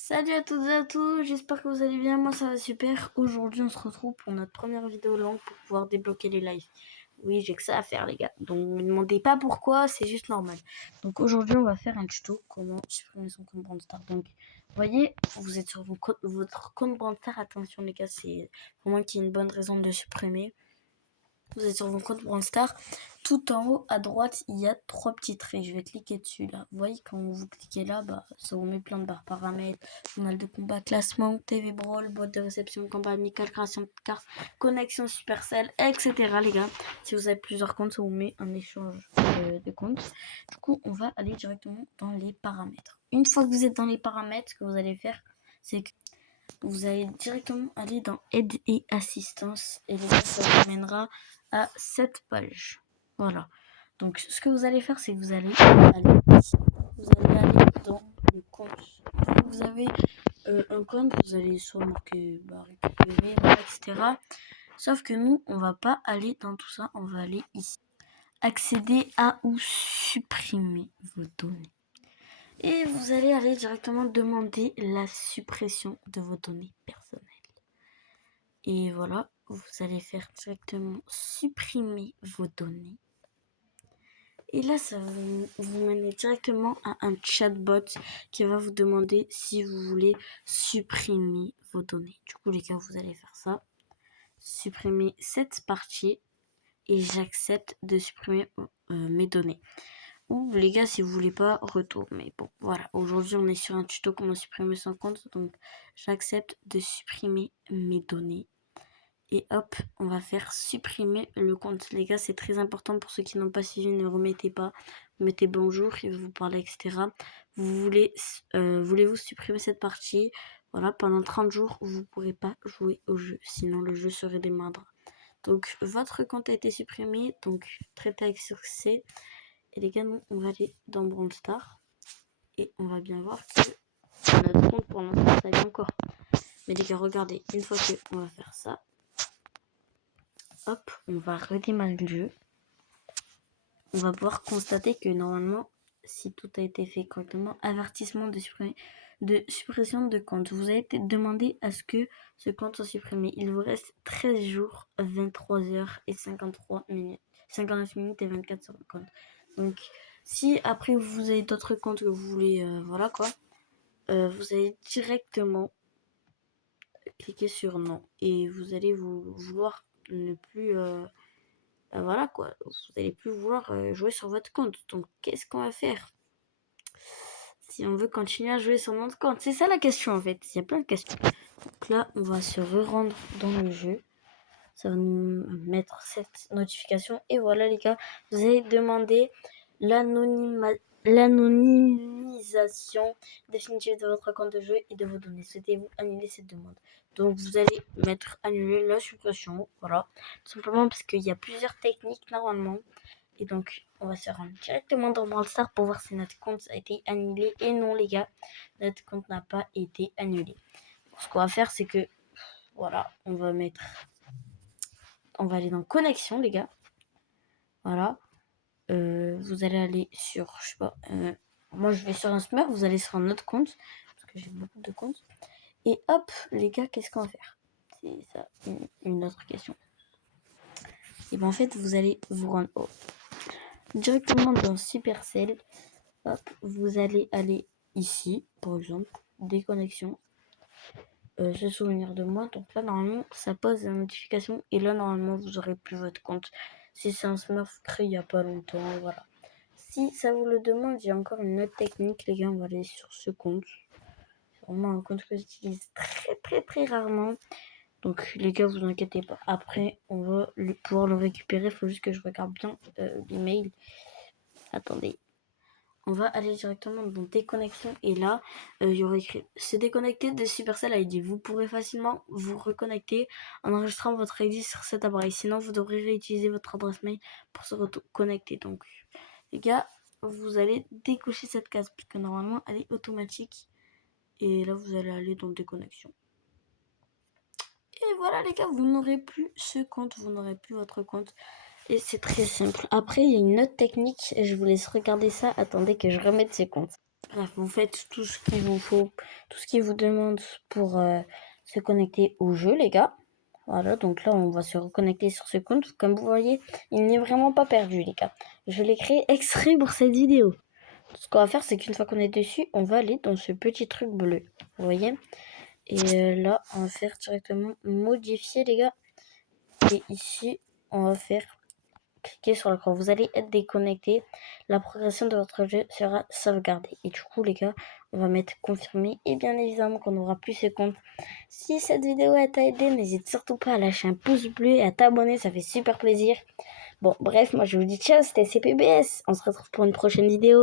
Salut à toutes et à tous, j'espère que vous allez bien, moi ça va super. Aujourd'hui on se retrouve pour notre première vidéo longue pour pouvoir débloquer les lives. Oui, j'ai que ça à faire les gars, donc ne me demandez pas pourquoi, c'est juste normal. Donc aujourd'hui on va faire un tuto comment supprimer son compte Brandstar. Donc vous voyez, vous êtes sur votre compte Brandstar, attention les gars, c'est vraiment qu'il y ait une bonne raison de le supprimer. Vous êtes sur votre compte Brandstar. Tout en haut à droite, il y a 3 petits traits. Je vais cliquer dessus là. Vous voyez, quand vous cliquez là, ça vous met plein de barres paramètres, journal de combat, classement, TV Brawl, boîte de réception, campagne amicale, création de cartes, connexion Supercell, etc. les gars. Si vous avez plusieurs comptes, ça vous met un échange de comptes. Du coup, on va aller directement dans les paramètres. Une fois que vous êtes dans les paramètres, ce que vous allez faire, c'est que vous allez directement aller dans aide et assistance et là ça vous mènera à cette page. Voilà. Donc ce que vous allez faire, c'est que vous allez aller ici. Vous allez aller dans le compte. Vous avez un compte, vous allez soit marquer récupérer, etc. Sauf que nous, on va pas aller dans tout ça, on va aller ici. Accéder à ou supprimer vos données. Et vous allez aller directement demander la suppression de vos données personnelles. Et voilà, vous allez faire directement supprimer vos données. Et là, ça va vous mener directement à un chatbot qui va vous demander si vous voulez supprimer vos données. Du coup, les gars, vous allez faire ça. Supprimer cette partie et j'accepte de supprimer mes données. Ou les gars, si vous voulez pas, retour. Mais bon, voilà. Aujourd'hui, on est sur un tuto comment supprimer son compte. Donc, j'accepte de supprimer mes données. Et hop, on va faire supprimer le compte. Les gars, c'est très important pour ceux qui n'ont pas suivi. Ne remettez pas. Vous mettez bonjour, il va vous parler, etc. Voulez-vous supprimer cette partie? Voilà, pendant 30 jours, vous ne pourrez pas jouer au jeu. Sinon, le jeu serait démarré. Donc, votre compte a été supprimé. Donc, traité avec succès. Et les gars, nous, on va aller dans Brandstar. Et on va bien voir que notre compte, pour l'instant, ça vient encore. Mais les gars, regardez, une fois qu'on va faire ça, hop, on va redémarrer le jeu. On va pouvoir constater que normalement, si tout a été fait correctement, avertissement de suppression de compte. Vous avez demandé à ce que ce compte soit supprimé. Il vous reste 13 jours, 23 heures et 53 minutes. 59 minutes et 24 secondes. Donc, si après vous avez d'autres comptes que vous voulez, voilà quoi, vous allez directement cliquer sur non. Et vous allez vouloir ne plus... voilà quoi, vous n'allez plus vouloir jouer sur votre compte. Donc qu'est-ce qu'on va faire si on veut continuer à jouer sur notre compte? C'est ça la question en fait, il y a plein de questions. Donc là, on va se rendre dans le jeu. Ça va nous mettre cette notification. Et voilà les gars, vous allez demander l'anonymisation définitive de votre compte de jeu et de vos données. Souhaitez-vous annuler cette demande? Donc vous allez mettre annuler la suppression, voilà, tout simplement parce qu'il y a plusieurs techniques normalement. Et donc on va se rendre directement dans Brandstar pour voir si notre compte a été annulé. Et non les gars, notre compte n'a pas été annulé. Ce qu'on va faire, c'est que voilà, on va aller dans connexion les gars. Voilà. Vous allez aller sur, je sais pas, moi je vais sur un Smurf, vous allez sur un autre compte, parce que j'ai beaucoup de comptes. Et hop, les gars, qu'est-ce qu'on va faire? C'est ça, une autre question. Et ben en fait, vous allez vous rendre directement dans Supercell. Hop, vous allez aller ici, par exemple, déconnexion. Se souvenir de moi. Donc là, normalement, ça pose la notification. Et là, normalement, vous aurez plus votre compte. Si c'est un Smurf créé il n'y a pas longtemps, voilà. Si ça vous le demande, j'ai encore une autre technique, les gars. On va aller sur ce compte. C'est vraiment un compte que j'utilise très rarement. Donc, les gars, vous inquiétez pas. Après, on va pouvoir le récupérer. Il faut juste que je regarde bien l'email. Attendez. On va aller directement dans déconnexion et là, il y aura écrit se déconnecter de Supercell ID. Vous pourrez facilement vous reconnecter en enregistrant votre ID sur cet appareil. Sinon, vous devrez réutiliser votre adresse mail pour se reconnecter. Donc, les gars, vous allez décocher cette case puisque normalement, elle est automatique. Et là, vous allez aller dans déconnexion. Et voilà, les gars, vous n'aurez plus ce compte, vous n'aurez plus votre compte. Et c'est très simple. Après, il y a une autre technique. Je vous laisse regarder ça. Attendez que je remette ce compte. Bref, vous faites tout ce qu'il vous faut, tout ce qu'il vous demande pour se connecter au jeu, les gars. Voilà, donc là, on va se reconnecter sur ce compte. Comme vous voyez, il n'est vraiment pas perdu, les gars. Je l'ai créé exprès pour cette vidéo. Ce qu'on va faire, c'est qu'une fois qu'on est dessus, on va aller dans ce petit truc bleu. Vous voyez? Et là, on va faire directement modifier, les gars. Et ici, on va faire cliquer sur l'écran. Vous allez être déconnecté. La progression de votre jeu sera sauvegardée. Et du coup, les gars, on va mettre confirmé. Et bien évidemment qu'on n'aura plus ce compte. Si cette vidéo t'a aidé, n'hésite surtout pas à lâcher un pouce bleu et à t'abonner. Ça fait super plaisir. Bon, bref, moi je vous dis ciao, c'était CPBS. On se retrouve pour une prochaine vidéo.